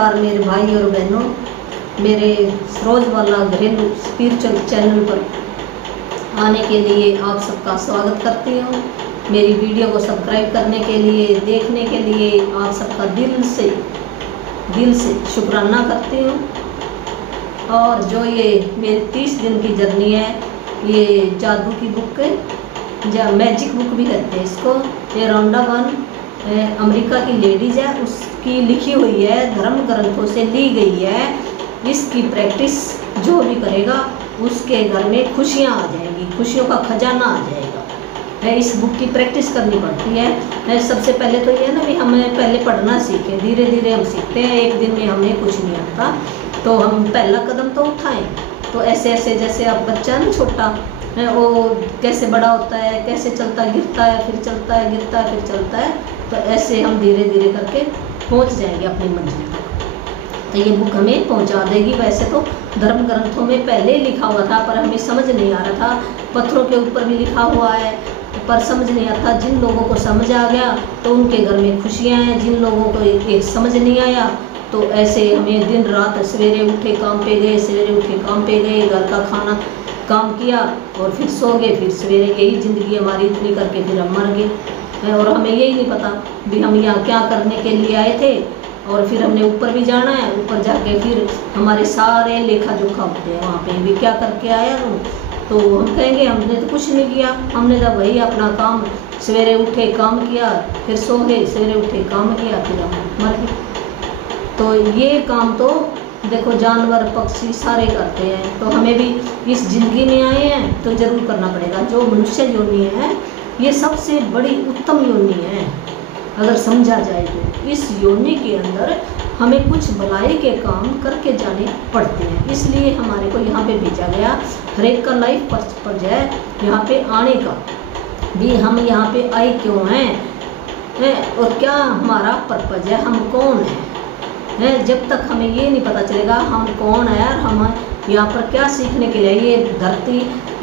नमस्कार मेरे भाई और बहनों, मेरे रोज़वाला घरेलू स्पिरिचुअल चैनल पर आने के लिए आप सबका स्वागत करती हूँ। मेरी वीडियो को सब्सक्राइब करने के लिए, देखने के लिए आप सबका दिल से शुक्राना करती हूँ। और जो ये मेरी 30 दिन की जर्नी है, ये जादू की बुक है, मैजिक बुक भी कहते हैं इसको। ये रौंडा वन अमेरिका की लेडीज़ है, उसकी लिखी हुई है, धर्म ग्रंथों से ली गई है। इसकी प्रैक्टिस जो भी करेगा उसके घर में खुशियाँ आ जाएंगी, खुशियों का खजाना आ जाएगा। इस बुक की प्रैक्टिस करनी पड़ती है। सबसे पहले तो ये है ना भी हमें पहले पढ़ना सीखें, धीरे धीरे हम सीखते हैं। एक दिन में हमें कुछ नहीं आता, तो हम पहला कदम तो उठाएं। तो ऐसे ऐसे जैसे अब बच्चा ना छोटा वो कैसे बड़ा होता है, कैसे चलता है, गिरता है, फिर चलता है, गिरता है, फिर चलता है, तो ऐसे हम धीरे धीरे करके पहुंच जाएंगे अपनी मंजिल तक। तो ये बुक हमें पहुंचा देगी। वैसे तो धर्म ग्रंथों में पहले ही लिखा हुआ था, पर हमें समझ नहीं आ रहा था। पत्थरों के ऊपर भी लिखा हुआ है, पर समझ नहीं आता। जिन लोगों को समझ आ गया तो उनके घर में खुशियाँ हैं, जिन लोगों को एक समझ नहीं आया तो ऐसे हमें दिन रात, सवेरे उठे काम पे गए, सवेरे उठे काम पे गए, घर का खाना काम किया और फिर सो गए, फिर सवेरे, यही ज़िंदगी हमारी इतनी करके फिर हम मर गए। और हमें यही नहीं पता भी हम यहाँ क्या करने के लिए आए थे, और फिर हमने ऊपर भी जाना है। ऊपर जाके फिर हमारे सारे लेखा जोखा होते हैं, वहाँ पे भी क्या करके आया हूँ। तो हम कहेंगे हमने तो कुछ नहीं किया, हमने तो वही अपना काम, सवेरे उठे काम किया, फिर सो गए, सवेरे उठे काम किया, फिर हम मर गए। तो ये काम तो देखो जानवर पक्षी सारे करते हैं, तो हमें भी इस जिंदगी में आए हैं तो जरूर करना पड़ेगा। जो मनुष्य योनि है ये सबसे बड़ी उत्तम योनि है, अगर समझा जाए तो। इस योनि के अंदर हमें कुछ भलाई के काम करके जाने पड़ते हैं, इसलिए हमारे को यहाँ पे भेजा गया। हर एक का लाइफ पर्पज है यहाँ पे आने का भी, हम यहाँ पे आए क्यों हैं और क्या हमारा पर्पज है, हम कौन हैं। जब तक हमें ये नहीं पता चलेगा हम कौन है और हम यहाँ पर क्या सीखने के लिए। ये धरती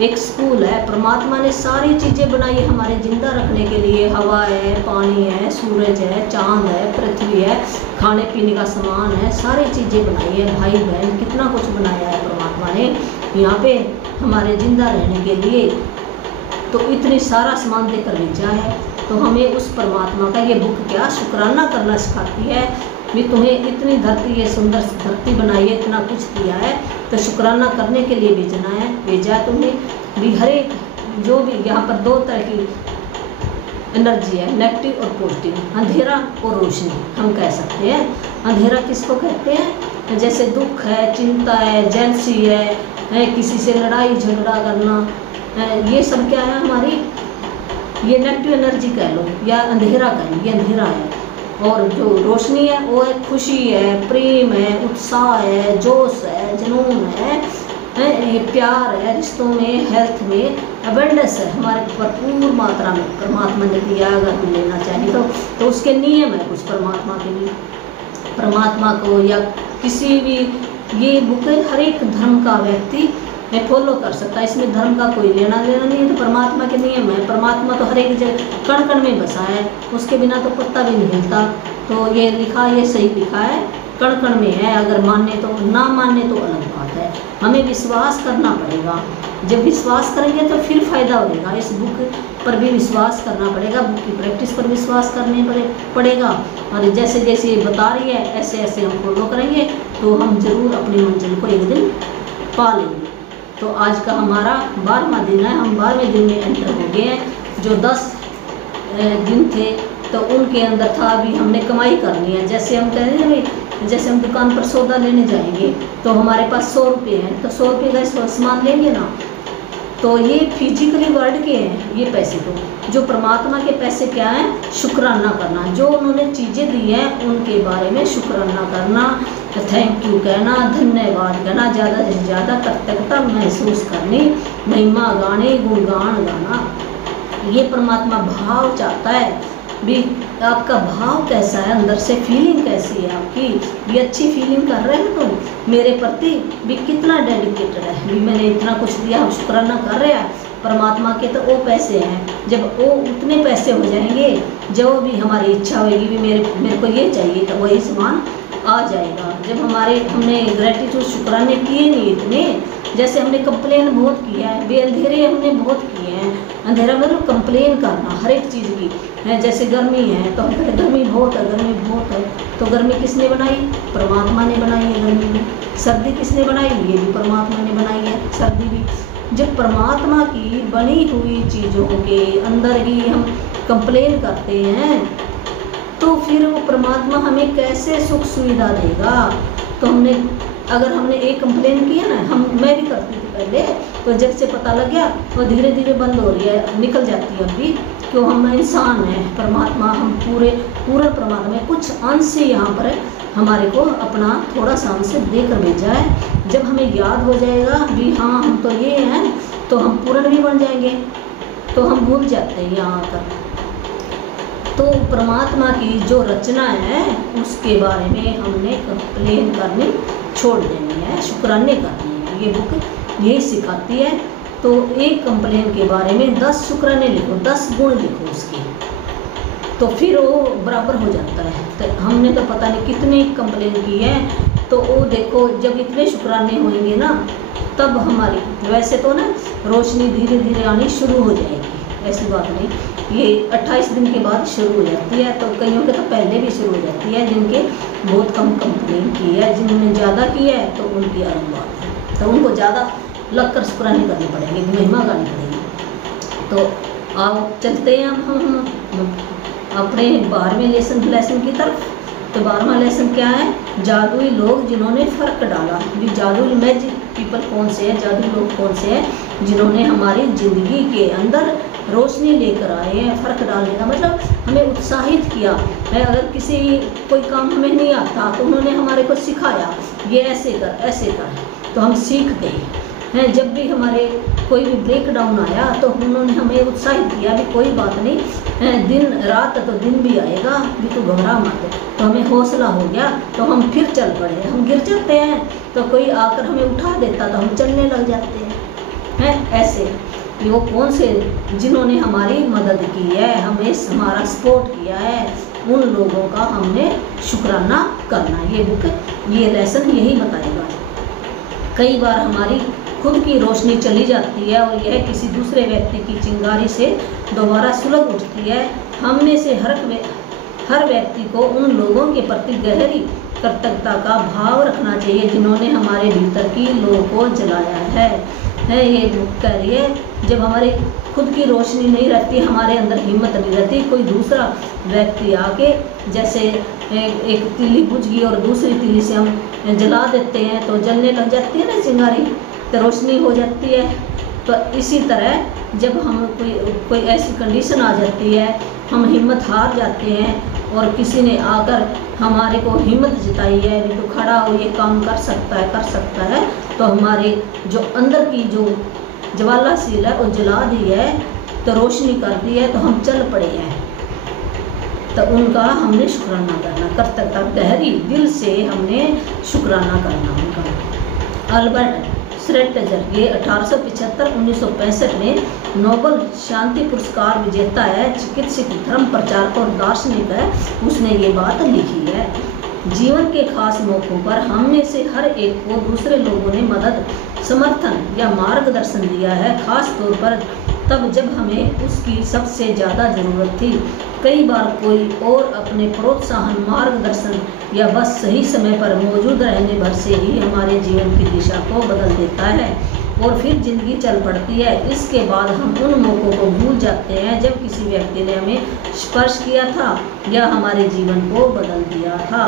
एक स्कूल है, परमात्मा ने सारी चीज़ें बनाई है हमारे जिंदा रखने के लिए। हवा है, पानी है, सूरज है, चांद है, पृथ्वी है, खाने पीने का सामान है, सारी चीज़ें बनाई है। भाई बहन कितना कुछ बनाया है परमात्मा ने यहाँ पे हमारे जिंदा रहने के लिए। तो इतनी सारा सामान देकर भेजा है, तो हमें उस परमात्मा का ये बुक क्या शुक्राना करना सिखाती है भी। तुम्हें इतनी धरती, ये सुंदर धरती बनाई है, इतना कुछ किया है, तो शुक्राना करने के लिए भेजा है तुम्हें भी। हर एक जो भी यहाँ पर दो तरह की एनर्जी है, नेगेटिव और पॉजिटिव, अंधेरा और रोशनी हम कह सकते हैं। अंधेरा किसको कहते हैं, जैसे दुख है, चिंता है, जेलसी है, किसी से लड़ाई झगड़ा करना, ये सब क्या है हमारी, ये नेगेटिव एनर्जी कह लो या अंधेरा कह लो, ये अंधेरा है। और जो रोशनी है वो है खुशी है, प्रेम है, उत्साह है, जोश है, जुनून है, ये प्यार है, रिश्तों में, हेल्थ में अबंडेंस है हमारे भरपूर मात्रा में परमात्मा ने दिया। अगर हम लेना चाहें तो उसके नियम है कुछ परमात्मा के लिए। परमात्मा को या किसी भी, ये बुक हर एक धर्म का व्यक्ति फॉलो कर सकता है, इसमें धर्म का कोई लेना देना नहीं है। तो परमात्मा के नियम है, परमात्मा तो हर एक जगह कण कण में बसा है, उसके बिना तो पत्ता भी नहीं हिलता। तो ये लिखा, ये सही लिखा है, कण कण में है। अगर माने तो, ना माने तो अलग बात है। हमें विश्वास करना पड़ेगा, जब विश्वास करेंगे तो फिर फायदा होगा। इस बुक पर भी विश्वास करना पड़ेगा, बुक की प्रैक्टिस पर विश्वास करने पड़ेगा। और जैसे जैसे ये बता रही है ऐसे ऐसे हम फॉलो करेंगे तो हम जरूर अपनी मंजिल को एक दिन पा लेंगे। तो आज का हमारा 12वां दिन है, हम 12वें दिन में एंटर हो गए हैं। जो 10 दिन थे तो उनके अंदर था अभी हमने कमाई करनी है। जैसे हम कह रहे हैं भाई, जैसे हम दुकान पर सौदा लेने जाएंगे तो हमारे पास 100 रुपये हैं, तो 100 रुपये का सामान लेंगे ना। तो ये फिजिकली वर्ल्ड के हैं ये पैसे। तो जो परमात्मा के पैसे क्या हैं, शुक्राना करना, जो उन्होंने चीज़ें दी हैं उनके बारे में शुक्राना करना, थैंक यू कहना, धन्यवाद कहना, ज़्यादा से ज़्यादा कृतज्ञता महसूस करनी, महिमा गाने, गुणगान गाना। ये परमात्मा भाव चाहता है भी। आपका भाव कैसा है, अंदर से फीलिंग कैसी है आपकी, ये अच्छी फीलिंग कर रहे हैं तो मेरे प्रति भी कितना डेडिकेटेड है भी, मैंने इतना कुछ दिया, हम शुक्राना कर रहे हैं। परमात्मा के तो वो पैसे हैं, जब वो उतने पैसे हो जाएंगे, जो भी हमारी इच्छा होगी भी मेरे को ये चाहिए, तो वही सामान आ जाएगा। जब हमने ग्रेटिट्यूड शुक्राने किए नहीं इतने, जैसे हमने कंप्लेन बहुत किया है, बेअंधेरे हमने बहुत किए हैं। अंधेरा मतलब कंप्लेन करना हर एक चीज़ की है। जैसे गर्मी है तो हम कहते गर्मी बहुत है, गर्मी बहुत है, तो गर्मी किसने बनाई? परमात्मा ने बनाई है गर्मी भी। सर्दी किसने बनाई? ये भी परमात्मा ने बनाई है, सर्दी भी। जब परमात्मा की बनी हुई चीज़ों के अंदर ही हम कंप्लेन करते हैं तो फिर वो परमात्मा हमें कैसे सुख सुविधा देगा? तो अगर हमने एक कंप्लेन की है ना, मैं भी करती थी पहले, तो जब से पता लग गया वो धीरे धीरे बंद हो रही है, निकल जाती है अभी, क्यों? हम इंसान हैं, परमात्मा हम पूरे परमात्मा में कुछ अंश ही यहाँ पर हमारे को अपना थोड़ा सा अंश देकर भेजा है। जब हमें याद हो जाएगा भी हाँ हम तो ये हैं, तो हम पूर्ण भी बन जाएंगे, तो हम भूल जाते हैं यहाँ आकर। तो परमात्मा की जो रचना है उसके बारे में हमने कंप्लेन करनी छोड़ देनी है, शुक्राने करनी है। ये बुक यही सिखाती है। तो एक कंप्लेन के बारे में 10 शुक्राने लिखो, 10 गुण लिखो उसके, तो फिर वो बराबर हो जाता है। तो हमने तो पता नहीं कितनी कंप्लेन की है, तो वो देखो जब इतने शुक्राने होंगे ना तब हमारी वैसे तो ना रोशनी धीरे धीरे आनी शुरू हो जाएगी, ऐसी बात नहीं। ये 28 दिन के बाद शुरू हो जाती है, तो कईयों के तो पहले भी शुरू हो जाती है, जिनके बहुत कम कंप्लेन की है। जिन्होंने ज़्यादा की है तो उनकी अलग बात है, तो उनको ज़्यादा लगकर शुक्राने करनी पड़ेगी, महिमा गानी पड़ेगी। तो आओ चलते हैं हम अपने 12वें लेसन की तरफ। तो 12वां लेसन क्या है? जादुई लोग जिन्होंने फ़र्क डाला। भी जादुई मैजिक पीपल कौन से हैं, जादुई लोग कौन से हैं जिन्होंने हमारी ज़िंदगी के अंदर रोशनी लेकर आए हैं। फ़र्क डालने का मतलब हमें उत्साहित किया है। अगर कोई काम हमें नहीं आता तो उन्होंने हमारे को सिखाया, ये ऐसे कर, तो हम सीख गए हैं। जब भी हमारे कोई भी ब्रेक डाउन आया तो उन्होंने हमें उत्साहित किया भी कोई बात नहीं, दिन रात तो दिन भी आएगा, भी तू घबरा मत। तो हमें हौसला हो गया, तो हम फिर चल पड़े। हम गिर जाते हैं तो कोई आकर हमें उठा देता तो हम चलने लग जाते हैं। ऐसे वो कौन से जिन्होंने हमारी मदद की है, हमें हमारा सपोर्ट किया है, उन लोगों का हमने शुक्राना करना। ये बुक ये लेसन यही बताएगा। कई बार हमारी खुद की रोशनी चली जाती है और यह किसी दूसरे व्यक्ति की चिंगारी से दोबारा सुलग उठती है। हम में से हर व्यक्ति को उन लोगों के प्रति गहरी कृतज्ञता का भाव रखना चाहिए जिन्होंने हमारे भीतर की लौ को जलाया है। ये बुक कह रही है जब हमारी खुद की रोशनी नहीं रहती, हमारे अंदर हिम्मत नहीं रहती, कोई दूसरा व्यक्ति आके जैसे एक तीली बुझ गई और दूसरी तीली से हम जला देते हैं तो जलने लग जाती है ना चिंगारी, तो रोशनी हो जाती है। तो इसी तरह जब हम कोई ऐसी कंडीशन आ जाती है, हम हिम्मत हार जाते हैं और किसी ने आकर हमारे को हिम्मत जताई है भी तो खड़ा हो, ये काम कर सकता है, तो हमारे जो अंदर की जो ज्वालाशील है वो जला दी है, तो रोशनी कर दी है, तो हम चल पड़े हैं। तो उनका हमने शुक्राना करना, कृतज्ञता गहरी दिल से हमने शुक्राना करना उनका। अल्बर्ट श्रेटजर ये 1875-1965 में नोबेल शांति पुरस्कार विजेता है, चिकित्सक, धर्म प्रचारक और दार्शनिक है। उसने ये बात लिखी है, जीवन के खास मौक़ों पर हम में से हर एक को दूसरे लोगों ने मदद, समर्थन या मार्गदर्शन दिया है, खास तौर पर तब जब हमें उसकी सबसे ज़्यादा ज़रूरत थी। कई बार कोई और अपने प्रोत्साहन, मार्गदर्शन या बस सही समय पर मौजूद रहने भर से ही हमारे जीवन की दिशा को बदल देता है और फिर ज़िंदगी चल पड़ती है। इसके बाद हम उन मौक़ों को भूल जाते हैं जब किसी व्यक्ति ने हमें स्पर्श किया था या हमारे जीवन को बदल दिया था।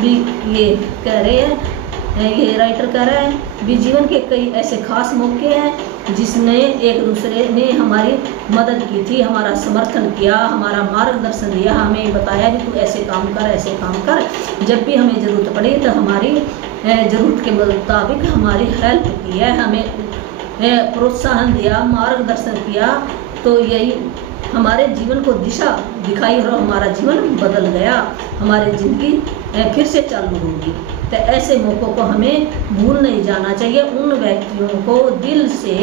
भी ये कह रहे हैं, ये राइटर कह रहा है भी जीवन के कई ऐसे खास मौके हैं जिसने एक दूसरे ने हमारी मदद की थी, हमारा समर्थन किया, हमारा मार्गदर्शन दिया, हमें बताया कि तू ऐसे काम कर। जब भी हमें ज़रूरत पड़ी तो हमारी ज़रूरत के मुताबिक हमारी हेल्प की है, हमें प्रोत्साहन दिया, मार्गदर्शन किया। तो यही हमारे जीवन को दिशा दिखाई और हमारा जीवन बदल गया, हमारी ज़िंदगी फिर से चालू होगी। तो ऐसे मौक़ों को हमें भूल नहीं जाना चाहिए। उन व्यक्तियों को दिल से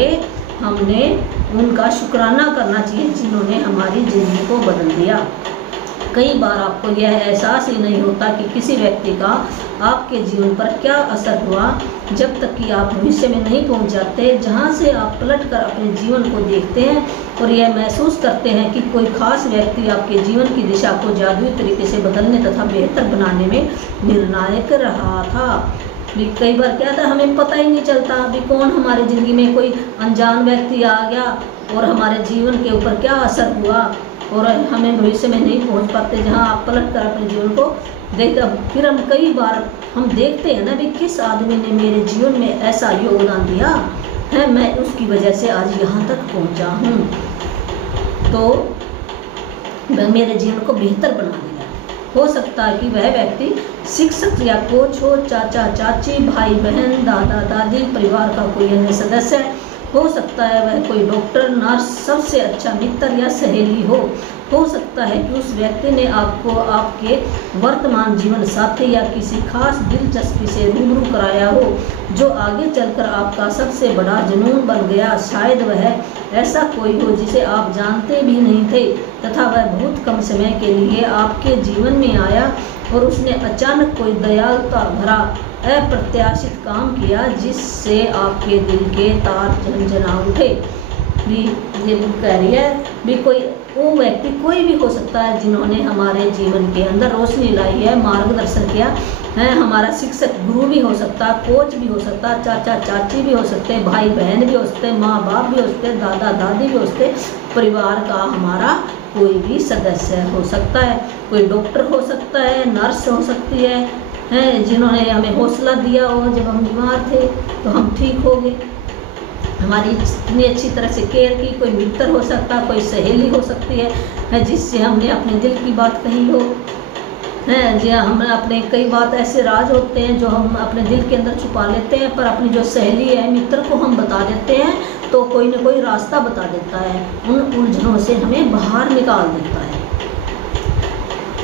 हमने उनका शुक्राना करना चाहिए जिन्होंने हमारी ज़िंदगी को बदल दिया। कई बार आपको यह एहसास ही नहीं होता कि किसी व्यक्ति का आपके जीवन पर क्या असर हुआ, जब तक कि आप भविष्य में नहीं पहुंच जाते, जहां से आप पलट कर अपने जीवन को देखते हैं और यह महसूस करते हैं कि कोई खास व्यक्ति आपके जीवन की दिशा को जादुई तरीके से बदलने तथा बेहतर बनाने में निर्णायक रहा था। भी कई बार क्या था, हमें पता ही नहीं चलता भी कौन हमारी ज़िंदगी में कोई अनजान व्यक्ति आ गया और हमारे जीवन के ऊपर क्या असर हुआ, और हमें भविष्य में नहीं पहुंच पाते। जहां आप पलट कर अपने जीवन को देखते, फिर हम कई बार हम देखते हैं ना भी किस आदमी ने मेरे जीवन में ऐसा योगदान दिया है, मैं उसकी वजह से आज यहाँ तक पहुँचा हूँ, तो वह मेरे जीवन को बेहतर बना दिया। हो सकता है कि वह व्यक्ति शिक्षक या कोच हो, चाचा चाची, भाई बहन, दादा दादी, परिवार का कोई अन्य सदस्य हो सकता है वह कोई डॉक्टर, नर्स, सबसे अच्छा मित्र या सहेली हो सकता है कि उस व्यक्ति ने आपको आपके वर्तमान जीवन साथी या किसी खास दिलचस्पी से रूबरू कराया हो, जो आगे चलकर आपका सबसे बड़ा जुनून बन गया। शायद वह ऐसा कोई हो जिसे आप जानते भी नहीं थे तथा वह बहुत कम समय के लिए आपके जीवन में आया और उसने अचानक कोई दयालुता भरा अप्रत्याशित काम किया जिससे आपके दिल के तार झनझना उठे। भी ये कह रही है भी कोई वो व्यक्ति कोई भी हो सकता है जिन्होंने हमारे जीवन के अंदर रोशनी लाई है, मार्गदर्शन किया है। हमारा शिक्षक गुरु भी हो सकता है, कोच भी हो सकता है, चाचा चाची भी हो सकते हैं, भाई बहन भी हो सकते हैं, माँ बाप भी हो सकते हैं, दादा दादी भी हो सकते हैं, परिवार का हमारा कोई भी सदस्य हो सकता है, कोई डॉक्टर हो सकता है, नर्स हो सकती है जिन्होंने हमें हौसला दिया हो जब हम बीमार थे तो हम ठीक हो गए, हमारी इतनी अच्छी तरह से केयर की। कोई मित्र हो सकता है, कोई सहेली हो सकती है जिससे हमने अपने दिल की बात कही हो, है जी। हम अपने कई बात ऐसे राज होते हैं जो हम अपने दिल के अंदर छुपा लेते हैं, पर अपनी जो सहेली है, मित्र को हम बता देते हैं तो कोई ना कोई रास्ता बता देता है, उन उलझनों से हमें बाहर निकाल देता है।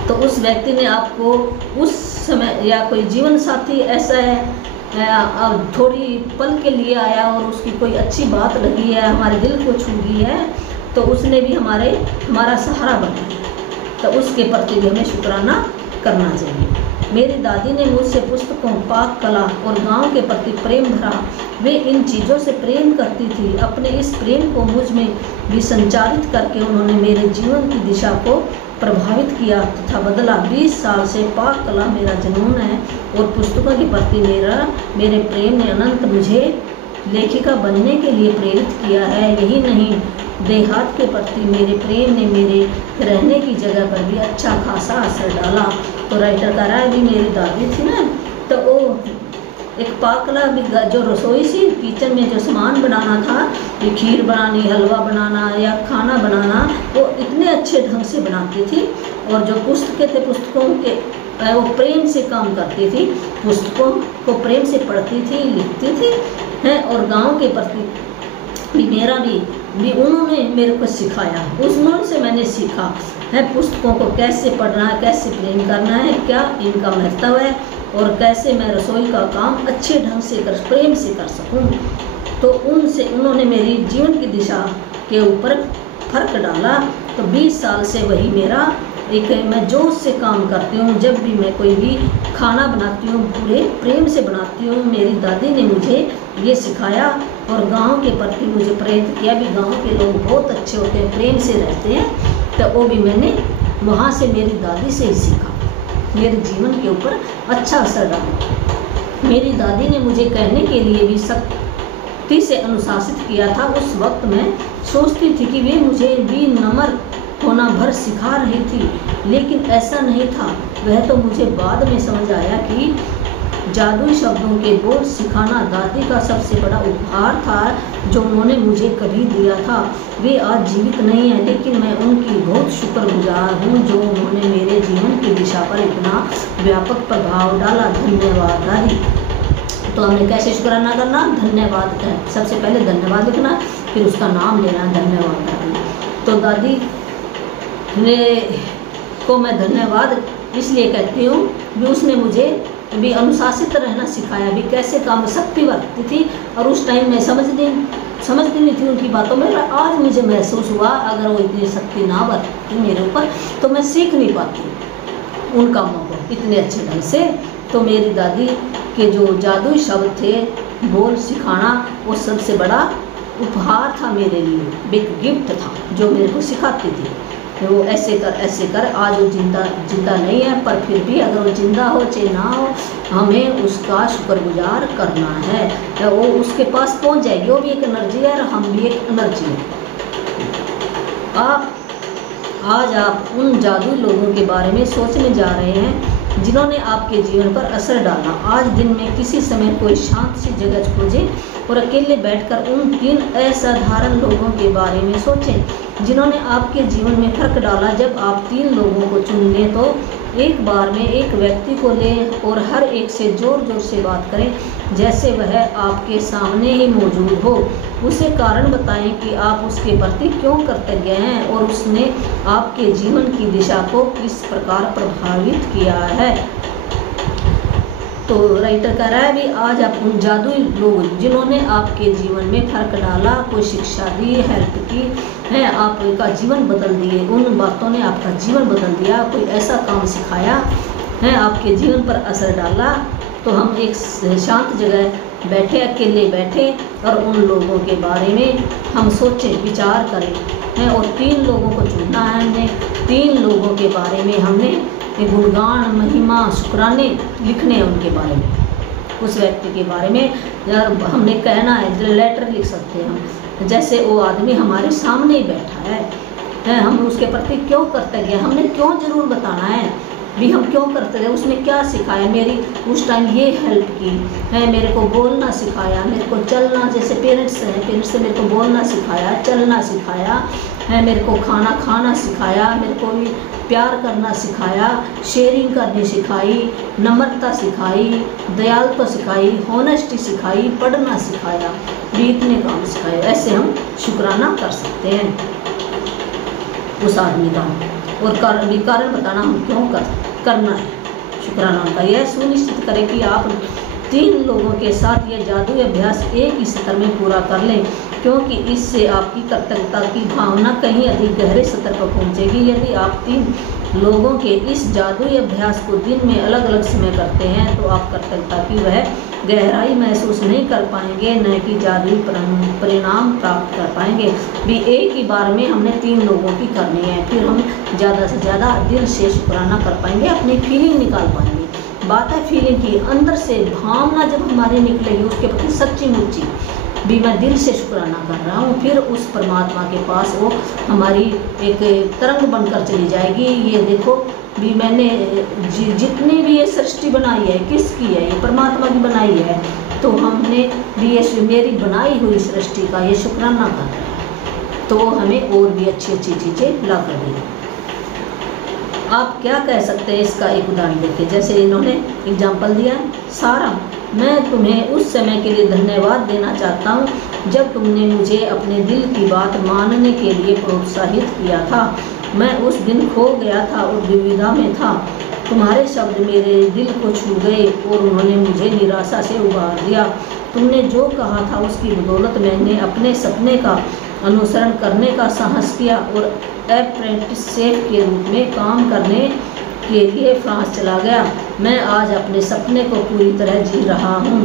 तो उस व्यक्ति ने आपको उस समय, या कोई जीवन साथी ऐसा है थोड़ी पल के लिए आया और उसकी कोई अच्छी बात लगी है, हमारे दिल को छू गई है, तो उसने भी हमारा सहारा बना, तो उसके प्रति भी हमें शुक्राना करना चाहिए। मेरी दादी ने मुझसे पुस्तकों, पाक कला और गांव के प्रति प्रेम भरा। वे इन चीज़ों से प्रेम करती थी। अपने इस प्रेम को मुझ में भी संचारित करके उन्होंने मेरे जीवन की दिशा को प्रभावित किया तथा बदला। 20 साल से पाक कला मेरा जुनून है और पुस्तकों के प्रति मेरे प्रेम ने अनंत मुझे लेखिका बनने के लिए प्रेरित किया है। यही नहीं, देहात के प्रति मेरे प्रेम ने मेरे रहने की जगह पर भी अच्छा खासा असर डाला। तो राइटर कह रहा है भी मेरी दादी थी ना, तो वो एक पाकला जो रसोई सी किचन में जो सामान बनाना था, ये खीर बनानी, हलवा बनाना या खाना बनाना, वो इतने अच्छे ढंग से बनाती थी। और जो पुस्तकें थे, पुस्तकों के वो प्रेम से काम करती थी, पुस्तकों को प्रेम से पढ़ती थी, लिखती थी हैं। और गांव के प्रति भी मेरा भी उन्होंने मेरे को सिखाया, उनसे मैंने सीखा है पुस्तकों को कैसे पढ़ना है, कैसे प्रेम करना है, क्या इनका महत्व है और कैसे मैं रसोई का काम अच्छे ढंग से प्रेम से कर सकूं। तो उन्होंने मेरी जीवन की दिशा के ऊपर फर्क डाला। तो 20 साल से वही मेरा मैं जोश से काम करती हूँ। जब भी मैं कोई भी खाना बनाती हूँ पूरे प्रेम से बनाती हूँ। मेरी दादी ने मुझे ये सिखाया और गांव के प्रति मुझे प्रेरित किया भी गांव के लोग बहुत अच्छे होते हैं, प्रेम से रहते हैं। तो वो भी मैंने वहाँ से मेरी दादी से ही सीखा, मेरे जीवन के ऊपर अच्छा असर डाला। मेरी दादी ने मुझे कहने के लिए भी सख्ती से अनुशासित किया था। उस वक्त मैं सोचती थी कि वे मुझे भी नम्र होना भर सिखा रही थी, लेकिन ऐसा नहीं था। वह तो मुझे बाद में समझ आया कि जादुई शब्दों के बोल सिखाना दादी का सबसे बड़ा उपहार था जो उन्होंने मुझे कभी दिया था। वे आज जीवित नहीं हैं, लेकिन मैं उनकी बहुत शुक्रगुजार हूँ जो उन्होंने मेरे जीवन की दिशा पर इतना व्यापक प्रभाव डाला। धन्यवाद दादी। तो हमने कैसे शुक्राना करना, धन्यवाद है, सबसे पहले धन्यवाद लिखना, फिर उसका नाम लेना, धन्यवाद दादी। तो दादी को मैं धन्यवाद इसलिए कहती हूँ भी उसने मुझे भी अनुशासित रहना सिखाया, भी कैसे काम शक्ति बरतती थी। और उस टाइम मैं समझती नहीं थी उनकी बातों में। आज मुझे महसूस हुआ अगर वो इतनी शक्ति ना बरतती मेरे ऊपर तो मैं सीख नहीं पाती उन कामों को इतने अच्छे ढंग से। तो मेरी दादी के जो जादुई शब्द थे, बोल सिखाना, वो सबसे बड़ा उपहार था मेरे लिए, एक गिफ्ट था जो मेरे को सिखाती थी। वो ऐसे कर। आज वो जिंदा नहीं है, पर फिर भी अगर वो जिंदा हो चाहे ना हो, हमें उसका शुक्रगुजार करना है। वो उसके पास पहुंच जाएगी, वो भी एक एनर्जी है और हम भी एक एनर्जी है। आज आप उन जादुई लोगों के बारे में सोचने जा रहे हैं जिन्होंने आपके जीवन पर असर डाला। आज दिन में किसी समय कोई शांत सी जगह खोजें और अकेले बैठकर उन 3 असाधारण लोगों के बारे में सोचें जिन्होंने आपके जीवन में फर्क डाला। जब आप 3 लोगों को चुन लें तो एक बार में एक व्यक्ति को लें और हर एक से जोर जोर से बात करें जैसे वह आपके सामने ही मौजूद हो। उसे कारण बताएं कि आप उसके प्रति क्यों कृतज्ञ हैं और उसने आपके जीवन की दिशा को किस प्रकार प्रभावित किया है। तो राइटर कह रहा है भी आज आप उन जादुई लोग जिन्होंने आपके जीवन में फर्क डाला, कोई शिक्षा दी, हेल्प की है, आपका जीवन बदल दिए, उन बातों ने आपका जीवन बदल दिया, कोई ऐसा काम सिखाया है, आपके जीवन पर असर डाला। तो हम एक शांत जगह बैठे, अकेले बैठे और उन लोगों के बारे में हम सोचें, विचार करें हैं और 3 लोगों को चुनना है हमने। 3 लोगों के बारे में हमने गुणगान, महिमा, शुक्राने लिखने हैं उनके बारे में, उस व्यक्ति के बारे में यार हमने कहना है, लेटर लिख सकते हैं हम। जैसे वो आदमी हमारे सामने ही बैठा है, हम उसके प्रति क्यों कृतज्ञ हैं, हमने क्यों जरूर बताना है भी हम क्यों करते थे, उसने क्या सिखाया, मेरी उस टाइम ये हेल्प की है, मेरे को बोलना सिखाया, मेरे को चलना, जैसे पेरेंट्स हैं, पेरेंट्स से मेरे को बोलना सिखाया, चलना सिखाया है, मेरे को खाना खाना सिखाया, मेरे को भी प्यार करना सिखाया, शेयरिंग करनी सिखाई, नम्रता सिखाई, दयालुता सिखाई, हॉनेस्टी सिखाई, पढ़ना सिखाया, भी इतने काम सिखाए। ऐसे हम शुक्राना कर सकते हैं उस आदमी का और कारण बताना हम क्यों करना है शुक्राना उनका। यह सुनिश्चित करें कि आप 3 लोगों के साथ यह जादुई अभ्यास एक ही स्तर में पूरा कर लें, क्योंकि इससे आपकी कृतज्ञता की भावना कहीं अधिक गहरे स्तर पर पहुंचेगी। यदि आप 3 लोगों के इस जादुई अभ्यास को दिन में अलग अलग समय करते हैं तो आप कृतज्ञता की वह गहराई महसूस नहीं कर पाएंगे, न कि जादुई परिणाम प्राप्त कर पाएंगे। भी एक ही बार में हमने 3 लोगों की करनी है, फिर हम ज़्यादा से ज़्यादा दिल से शुक्राना कर पाएंगे, अपनी फीलिंग निकाल पाएंगे। बात है फीलिंग की, अंदर से भावना जब हमारे निकलेगी उसके प्रति सच्ची मुच्ची भी मैं दिल से शुक्राना कर रहा हूँ, फिर उस परमात्मा के पास वो हमारी एक तरंग बनकर चली जाएगी। ये देखो भी मैंने जितनी भी ये सृष्टि बनाई है, किसकी है, ये परमात्मा की बनाई है, तो हमने भी ये मेरी बनाई हुई सृष्टि का ये शुक्राना कर रहा है, तो हमें और भी अच्छी अच्छी चीज़ें ला कर देगी। आप क्या कह सकते हैं, इसका एक उदाहरण देखिए। जैसे इन्होंने एग्जाम्पल दिया, सारा, मैं तुम्हें उस समय के लिए धन्यवाद देना चाहता हूँ जब तुमने मुझे अपने दिल की बात मानने के लिए प्रोत्साहित किया था। मैं उस दिन खो गया था और दुविधा में था। तुम्हारे शब्द मेरे दिल को छू गए और उन्होंने मुझे निराशा से उबार दिया। तुमने जो कहा था उसकी बदौलत मैंने अपने सपने का अनुसरण करने का साहस किया और अप्रेंटिस शेफ के रूप में काम करने के लिए फ्रांस चला गया। मैं आज अपने सपने को पूरी तरह जी रहा हूँ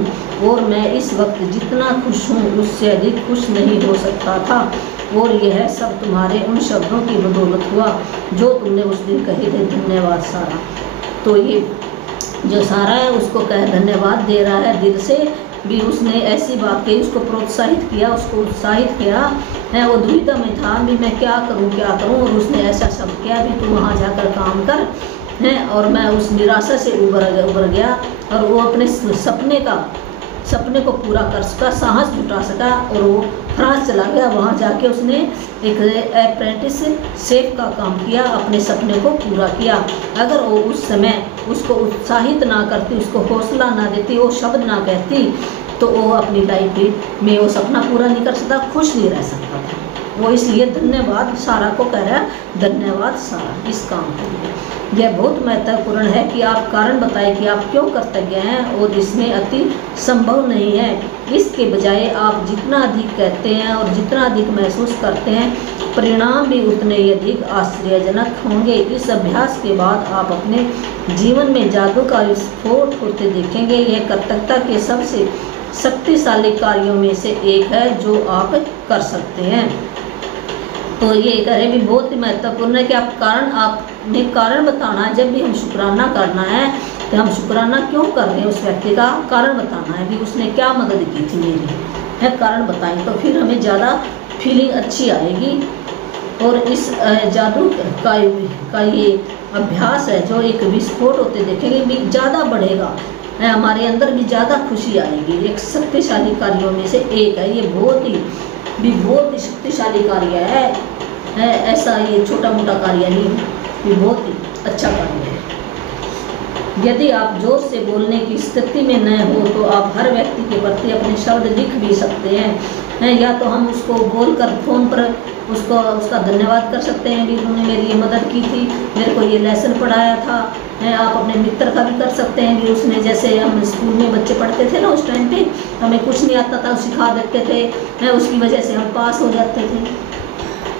और मैं इस वक्त जितना खुश हूँ उससे अधिक खुश नहीं हो सकता था, और यह सब तुम्हारे उन शब्दों की बदौलत हुआ जो तुमने उस दिन कहे थे। धन्यवाद सारा। तो ये जो सारा है उसको कह धन्यवाद दे रहा है दिल से, भी उसने ऐसी बात कही, उसको प्रोत्साहित किया, उसको उत्साहित किया है। वो दुविधा में था भी मैं क्या करूं, और उसने ऐसा शब्द किया भी तू वहाँ जाकर काम कर है, और मैं उस निराशा से उबर गया और वो अपने सपने को पूरा कर सका, साहस जुटा सका और वो फ्रांस चला गया। वहाँ जाके उसने एक अप्रेंटिस शेफ का काम किया, अपने सपने को पूरा किया। अगर वो उस समय उसको उत्साहित ना करती, उसको हौसला ना देती, वो शब्द ना कहती, तो वो अपनी लाइफ में वो सपना पूरा नहीं कर सकता, खुश नहीं रह सकता था। वो इसलिए धन्यवाद सारा को कह रहा है, धन्यवाद सारा इस काम के लिए। यह बहुत महत्वपूर्ण है कि आप कारण बताएं कि आप क्यों कृतज्ञ हैं और इसमें अति संभव नहीं है। इसके बजाय आप जितना अधिक कहते हैं और जितना अधिक महसूस करते हैं, परिणाम भी उतने ही अधिक आश्चर्यजनक होंगे। इस अभ्यास के बाद आप अपने जीवन में जादू का विस्फोट होते देखेंगे। यह कृतज्ञता के सबसे शक्तिशाली कार्यों में से एक है जो आप कर सकते हैं। तो ये करे भी बहुत ही महत्वपूर्ण है कि आपने कारण बताना है। जब भी हम शुक्राना करना है तो हम शुक्राना क्यों कर रहे हैं, उस व्यक्ति का कारण बताना है भी उसने क्या मदद की थी मेरी, है कारण बताएं तो फिर हमें ज़्यादा फीलिंग अच्छी आएगी। और इस जादू का ये अभ्यास है जो एक विस्फोट होते देखेंगे भी ज़्यादा बढ़ेगा, हमारे अंदर भी ज़्यादा खुशी आएगी। एक शक्तिशाली कार्यों में से एक है, ये बहुत ही शक्तिशाली कार्य है, ऐसा ये छोटा मोटा कार्य नहीं, ये बहुत ही अच्छा कार्य है। यदि आप जोर से बोलने की स्थिति में न हो तो आप हर व्यक्ति के प्रति अपने शब्द लिख भी सकते हैं, या तो हम उसको बोलकर फ़ोन पर उसका धन्यवाद कर सकते हैं भी उन्होंने मेरी ये मदद की थी, मेरे को ये लेसन पढ़ाया था। आप अपने मित्र का भी कर सकते हैं कि उसने, जैसे हम स्कूल में बच्चे पढ़ते थे ना, उस टाइम पे हमें कुछ नहीं आता था, सिखा देते थे, उसकी वजह से हम पास हो जाते थे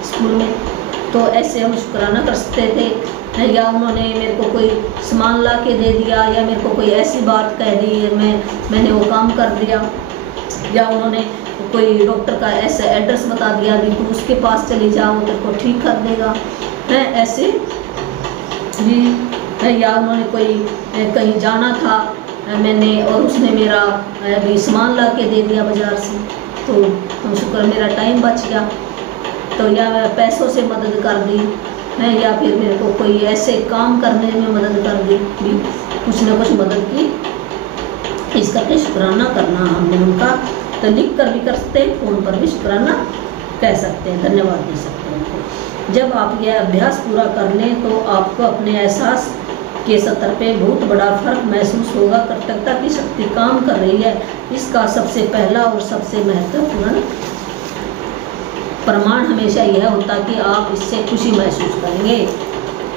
स्कूल में। तो ऐसे हम शुक्राना कर सकते थे। या उन्होंने मेरे को कोई सामान ला के दे दिया, या मेरे को कोई ऐसी बात कह दी, मैंने वो काम कर दिया, या उन्होंने कोई डॉक्टर का ऐसा एड्रेस बता दिया भी तू उसके पास चली जाओ तेरे को ठीक कर देगा, है ऐसे भी। या उन्होंने कोई कहीं जाना था मैंने और उसने मेरा अभी सामान ला के दे दिया बाज़ार से, तो हम शुक्र मेरा टाइम बच गया। तो या पैसों से मदद कर दी है, या फिर मेरे को कोई ऐसे काम करने में मदद कर दी भी, कुछ ना कुछ मदद की। इस करके शुक्राना करना हमने उनका, तो लिख कर भी कर सकते हैं, फ़ोन पर भी शुक्राना कह सकते हैं, धन्यवाद दे सकते हैं उनको। जब आप यह अभ्यास पूरा कर लें तो आपको अपने एहसास के स्तर पे बहुत बड़ा फर्क महसूस होगा। कृतज्ञता की शक्ति काम कर रही है, इसका सबसे पहला और सबसे महत्वपूर्ण प्रमाण हमेशा यह होता है कि आप इससे खुशी महसूस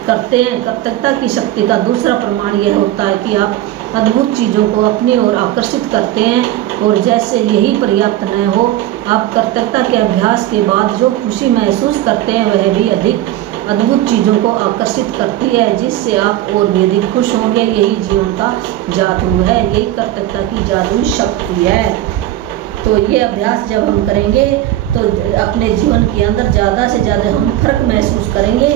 करते हैं। कृतज्ञता की शक्ति का दूसरा प्रमाण यह होता है कि आप अद्भुत चीज़ों को अपनी ओर आकर्षित करते हैं, और जैसे यही पर्याप्त न हो, आप कृतज्ञता के अभ्यास के बाद जो खुशी महसूस करते हैं वह भी अधिक अद्भुत चीज़ों को आकर्षित करती है, जिससे आप और भी अधिक खुश होंगे। यही जीवन का जादू है, यही कृतज्ञता की जादू शक्ति है। तो ये अभ्यास जब हम करेंगे तो अपने जीवन के अंदर ज़्यादा से ज़्यादा हम फर्क महसूस करेंगे,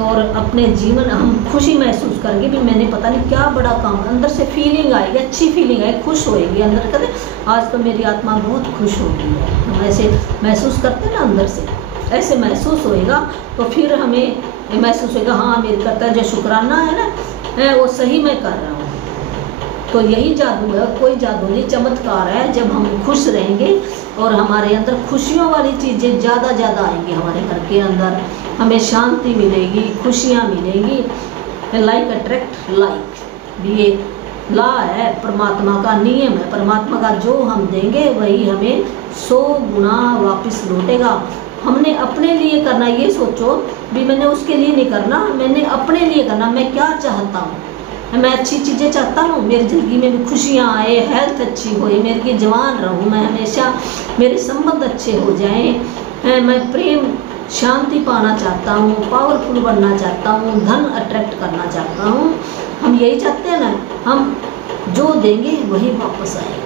और अपने जीवन हम खुशी महसूस करेंगे भी मैंने पता नहीं क्या बड़ा काम, अंदर से फीलिंग आएगी, अच्छी फीलिंग आएगी, खुश होएगी अंदर करें आज तो मेरी आत्मा बहुत खुश हो गई है। हम ऐसे महसूस करते हैं ना, अंदर से ऐसे महसूस होएगा, तो फिर हमें महसूस होएगा हाँ मेरी करता है जो शुक्राना है ना वो सही मैं कर रहा हूँ। तो यही जादू है, कोई जादू नहीं, चमत्कार है। जब हम खुश रहेंगे और हमारे अंदर खुशियों वाली चीज़ें ज़्यादा आएंगी, हमारे घर के अंदर हमें शांति मिलेगी, खुशियाँ मिलेंगी। लाइक अट्रैक्ट लाइक, ये ला है, परमात्मा का नियम है। परमात्मा का जो हम देंगे वही हमें 100 गुना वापस लौटेगा। हमने अपने लिए करना, ये सोचो भी मैंने उसके लिए नहीं करना, मैंने अपने लिए करना। मैं क्या चाहता हूँ, मैं अच्छी चीज़ें चाहता हूँ, मेरी ज़िंदगी में भी खुशियाँ आए, हेल्थ अच्छी होए, मेरी जवान रहूँ, मैं हमेशा मेरे संबंध अच्छे हो जाएं, मैं प्रेम शांति पाना चाहता हूँ, पावरफुल बनना चाहता हूँ, धन अट्रैक्ट करना चाहता हूँ। हम यही चाहते हैं ना, हम जो देंगे वही वापस आएगा।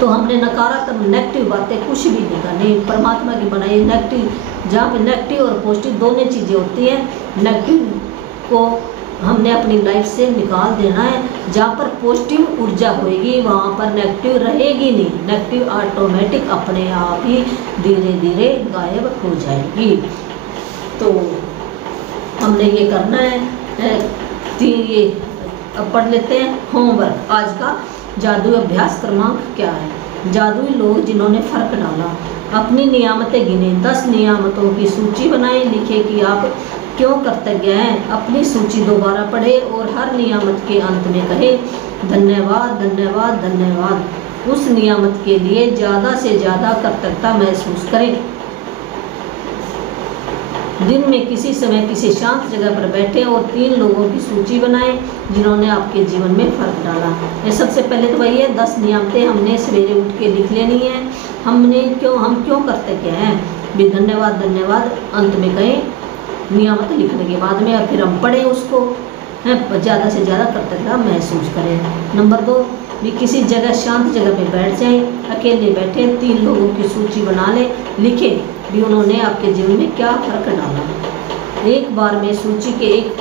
तो हमने नकारात्मक नेगेटिव बातें कुछ भी नहीं करनी, परमात्मा की बनाई नेगेटिव, जहाँ पे नेगेटिव और पॉजिटिव दोनों चीज़ें होती हैं। नेगेटिव को हमने अपनी लाइफ से निकाल देना है। जहाँ पर पॉजिटिव ऊर्जा होएगी वहाँ पर नेगेटिव रहेगी नहीं, नेगेटिव ऑटोमेटिक अपने आप ही धीरे धीरे गायब हो जाएगी। तो हमने ये करना है। ये अब पढ़ लेते हैं होमवर्क। आज का जादू अभ्यास क्रमांक क्या है। जादुई लोग जिन्होंने फर्क डाला, अपनी नियामतें गिने, 10 नियामतों की सूची बनाएं, लिखे कि आप क्यों कृतज्ञ हैं। अपनी सूची दोबारा पढ़े और हर नियामत के अंत में कहे धन्यवाद धन्यवाद धन्यवाद। उस नियामत के लिए ज़्यादा से ज़्यादा कृतज्ञता महसूस करें। दिन में किसी समय किसी शांत जगह पर बैठे और 3 लोगों की सूची बनाएं जिन्होंने आपके जीवन में फर्क डाला। ये सबसे पहले तो वही है 10 नियमतें हमने सवेरे उठ के लिख लेनी है। हम क्यों करते क्या हैं भी धन्यवाद अंत में कहें नियमत लिखने के बाद में, और फिर हम पढ़ें उसको हैं, ज़्यादा से ज़्यादा कृतज्ञता महसूस करें। नंबर 2 भी किसी जगह शांत जगह पे बैठ जाएं, अकेले बैठे 3 लोगों की सूची बना लें, लिखें भी उन्होंने आपके जीवन में क्या फर्क डाला। एक बार में सूची के एक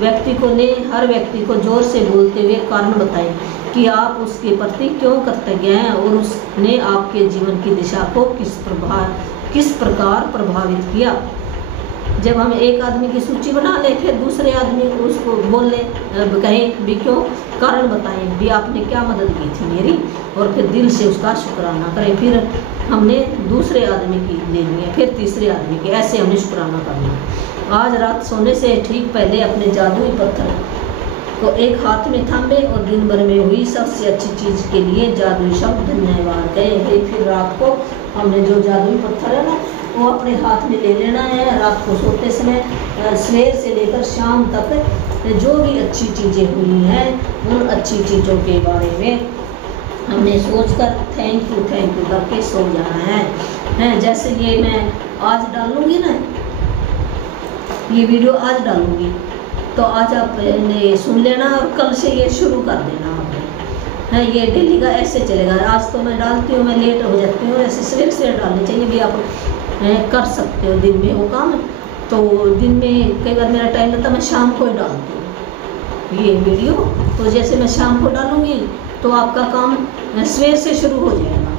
व्यक्ति को लें, हर व्यक्ति को जोर से बोलते हुए कारण बताएं कि आप उसके प्रति क्यों कृतज्ञ हैं और उसने आपके जीवन की दिशा को किस प्रकार प्रभावित किया। जब हम एक आदमी की सूची बना लें, फिर दूसरे आदमी को उसको बोल लें, कहें भी क्यों, कारण बताएं भी आपने क्या मदद की थी मेरी, और फिर दिल से उसका शुक्राना करें। फिर हमने दूसरे आदमी की लेनी है, फिर तीसरे आदमी की, ऐसे हमने शुक्राना करना है। आज रात सोने से ठीक पहले अपने जादुई पत्थर को एक हाथ में थामे और दिन भर में हुई सबसे अच्छी चीज़ के लिए जादुई शब्द धन्यवाद कहे। फिर रात को हमने जो जादुई पत्थर है ना वो अपने हाथ में ले लेना है। रात को सोते समय सवेर से लेकर शाम तक जो भी अच्छी चीज़ें हुई हैं उन अच्छी चीज़ों के बारे में हमने सोचकर थैंक यू करके सो जाना है। जैसे ये मैं आज डालूंगी ना, ये वीडियो आज डालूंगी तो आज आपने सुन लेना और कल से ये शुरू कर देना आपने है। ये डेली का ऐसे चलेगा। आज तो मैं डालती हूँ, मैं लेट हो जाती हूँ, ऐसे सवेरे डालनी चाहिए भी। आप कर सकते हो दिन में वो काम, तो दिन में कई बार मेरा टाइम लगता है, मैं शाम को ही डालती हूँ ये वीडियो। तो जैसे मैं शाम को डालूँगी तो आपका काम सवेर से शुरू हो जाएगा।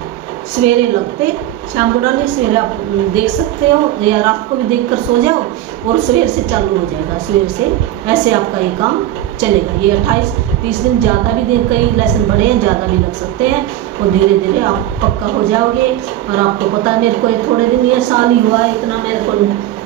सवेरे लगते शाम को डालिए, सवेरे आप देख सकते हो या रात को भी देख कर सो जाओ और सवेर से चालू हो जाएगा। सवेर से ऐसे आपका ये काम चलेगा। ये 28-30 दिन, ज़्यादा भी दिन, कई लेसन बड़े हैं, ज़्यादा भी लग सकते हैं, और धीरे धीरे आप पक्का हो जाओगे। और आपको पता है मेरे को ये थोड़े दिन, ये साल ही हुआ है, इतना मेरे को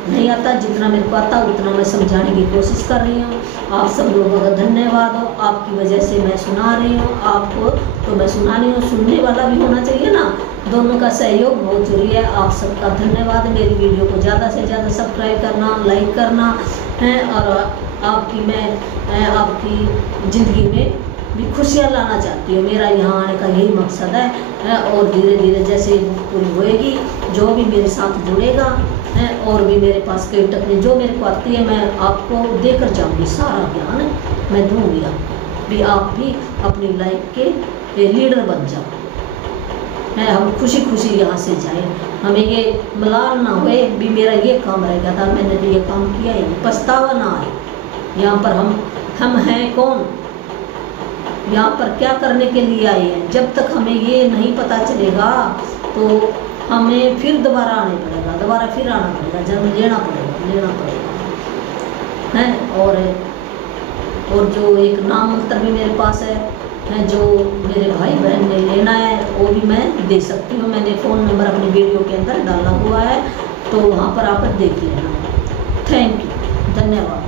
नहीं आता, जितना मेरे को आता उतना मैं समझाने की कोशिश कर रही हूँ। आप सब लोगों का धन्यवाद हो, आपकी वजह से मैं सुना रही हूँ आपको, तो मैं सुना रही हूँ, सुनने वाला भी होना चाहिए ना, दोनों का सहयोग बहुत जरूरी है। आप सबका धन्यवाद। मेरी वीडियो को ज़्यादा से ज़्यादा सब्सक्राइब करना, लाइक करना है, और मैं आपकी ज़िंदगी में भी खुशियाँ लाना चाहती हूँ। मेरा यहाँ आने का यही मकसद है, और धीरे धीरे जैसे पूरी होएगी, जो भी मेरे साथ जुड़ेगा है, और भी मेरे पास कई टेक्निक जो मेरे को आती है मैं आपको देकर जाऊँगी, सारा ज्ञान मैं दूँगी भी। आप भी अपनी लाइफ के लीडर बन जाओ है। हम खुशी खुशी यहाँ से जाएं, हमें ये मलाल ना होए भी मेरा ये काम रह गया था, मैंने तो ये काम किया ही, पछतावा ना आए। यहाँ पर हम हैं कौन, यहाँ पर क्या करने के लिए आए हैं। जब तक हमें ये नहीं पता चलेगा तो हमें फिर दोबारा आने पड़ेगा, दोबारा फिर आना पड़ेगा, जन्म लेना पड़ेगा है। और जो एक नाम मंत्र भी मेरे पास है जो मेरे भाई बहन ने लेना है वो भी मैं दे सकती हूँ। मैंने फ़ोन नंबर अपनी वीडियो के अंदर डाला हुआ है, तो वहाँ पर आप देख लेना। थैंक यू, धन्यवाद।